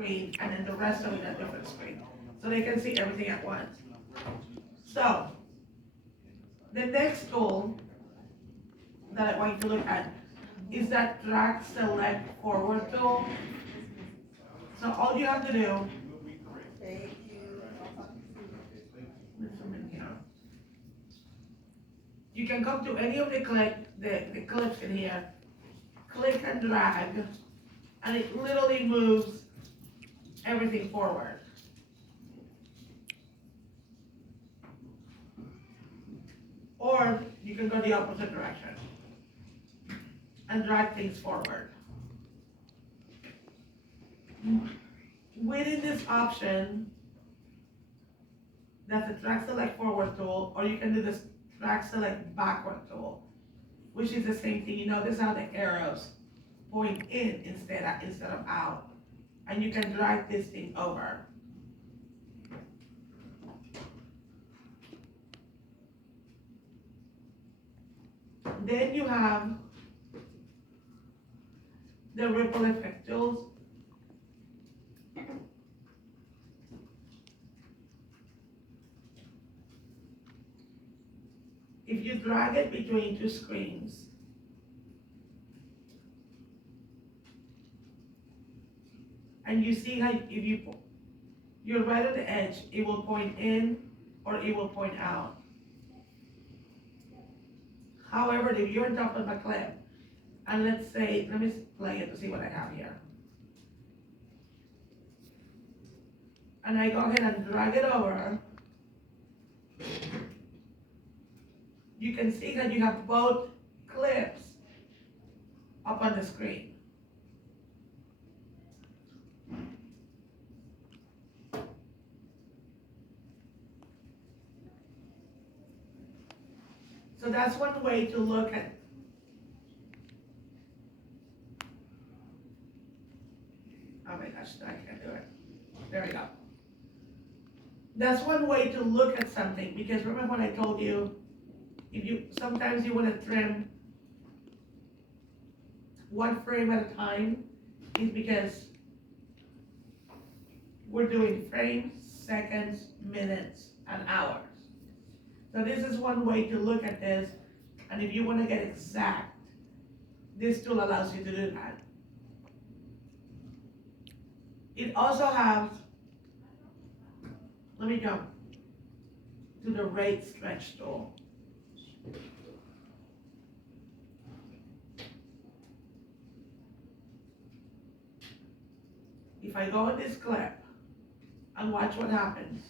screen and then the rest of it a different screen. So they can see everything at once. So, the next tool that I want you to look at is that drag select forward tool. So all you have to do, let's zoom in here. You can come to any of the clips in here, click and drag, and it literally moves everything forward. Or you can go the opposite direction and drag things forward. Within this option, that's the drag select forward tool, or you can do this drag select backward tool, which is the same thing. You notice how the arrows point in instead of out, and you can drag this thing over. Then you have the ripple effect tools. If you drag it between two screens, and you see how if you're right at the edge, it will point in or it will point out. However, if you're on top of a clip, and let's say, let me play it to see what I have here. And I go ahead and drag it over. You can see that you have both clips up on the screen. So that's one way to look at. Oh my gosh, I can't do it. There we go. That's one way to look at something, because remember when I told you, sometimes you want to trim one frame at a time, is because we're doing frames, seconds, minutes, and hours. So this is one way to look at this, and if you want to get exact, this tool allows you to do that. It also has, let me jump to the rate stretch tool. If I go in this clip and watch what happens.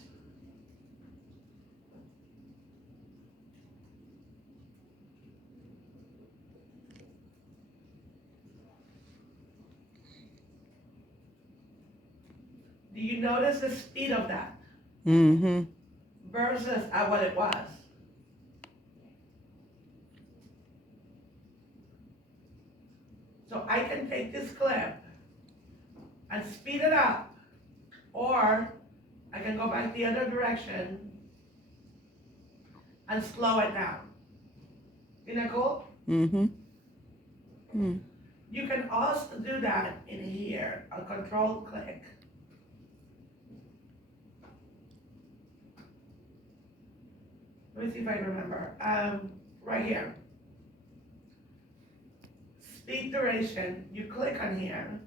Do you notice the speed of that? Mm-hmm. Versus at what it was. So I can take this clip and speed it up, or I can go back the other direction and slow it down. Isn't that cool? Mm-hmm. Mm. You can also do that in here, a control click. Let me see if I remember. Right here. Speed duration, you click on here,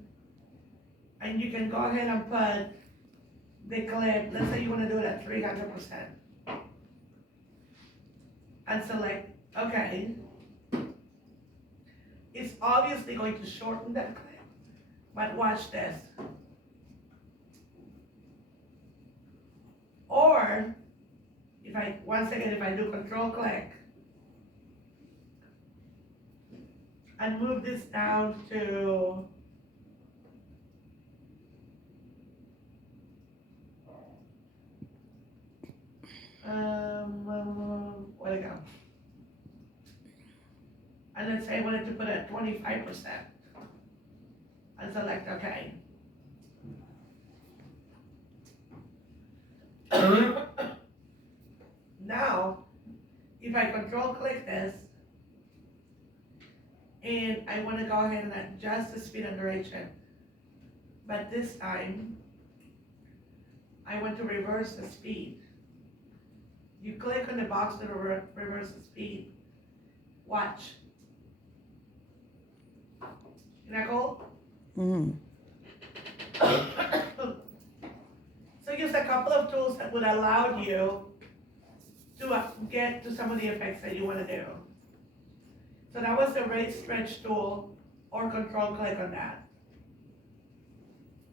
and you can go ahead and put the clip, let's say you want to do it at 300%. And select, okay. It's obviously going to shorten that clip, but watch this. Or, if I do control click, and move this down to, where'd it go? And let's say I wanted to put it at 25%. And select okay. Now, if I control click this, and I want to go ahead and adjust the speed and duration, but this time, I want to reverse the speed. You click on the box to reverse the speed. Watch. Isn't that cool? Mm. So just a couple of tools that would allow you to get to some of the effects that you want to do. So that was the raise stretch tool, or control click on that.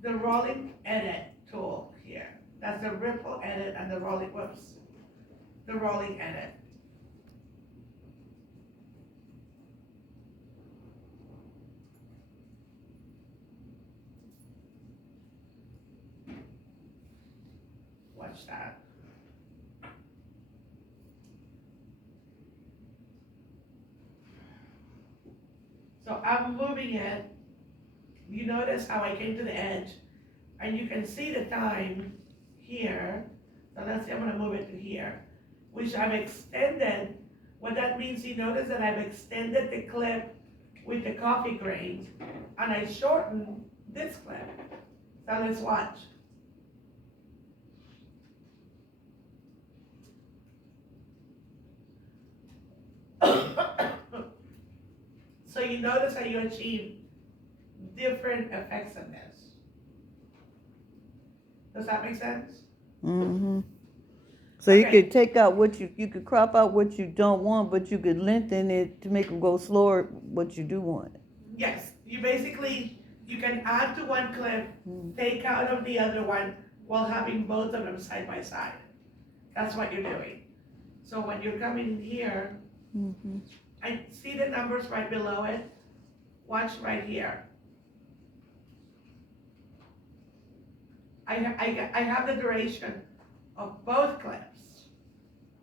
The rolling edit tool here. That's the ripple edit and the rolling, whoops. The rolling edit. Watch that. So I'm moving it. You notice how I came to the edge, and you can see the time here. So let's say I'm gonna move it to here, which I've extended. What that means, you notice that I've extended the clip with the coffee grain, and I shortened this clip. So let's watch. So you notice how you achieve different effects in this. Does that make sense? Mm-hmm. So you Okay. could take out what you could crop out what you don't want, but you could lengthen it to make them go slower, what you do want. Yes, you can add to one clip, take out of the other one while having both of them side by side. That's what you're doing. So when you're coming in here, Mm-hmm. I see the numbers right below it. Watch right here. I have the duration of both clips,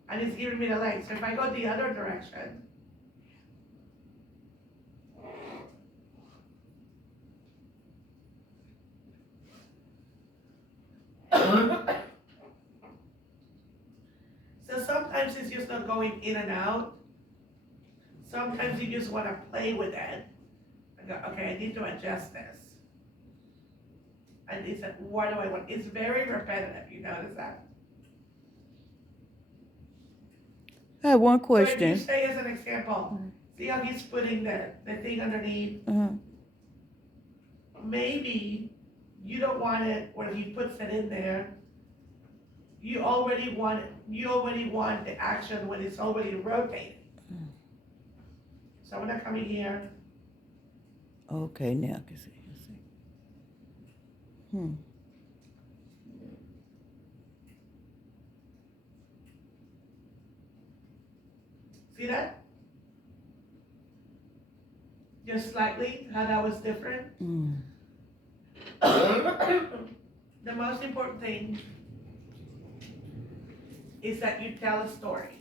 and it's giving me the length. So if I go the other direction, so sometimes it's just not going in and out. Sometimes you just want to play with it. I go, okay, I need to adjust this. And he said, what do I want? It's very repetitive, you notice that? I have one So if you question. say as an example, see how he's putting the thing underneath? Uh-huh. Maybe you don't want it when he puts it in there. You already want the action when it's already rotated. So I'm gonna come in here. Okay, now I can see. Hmm. See that? Just slightly, how that was different. Mm. The most important thing is that you tell a story.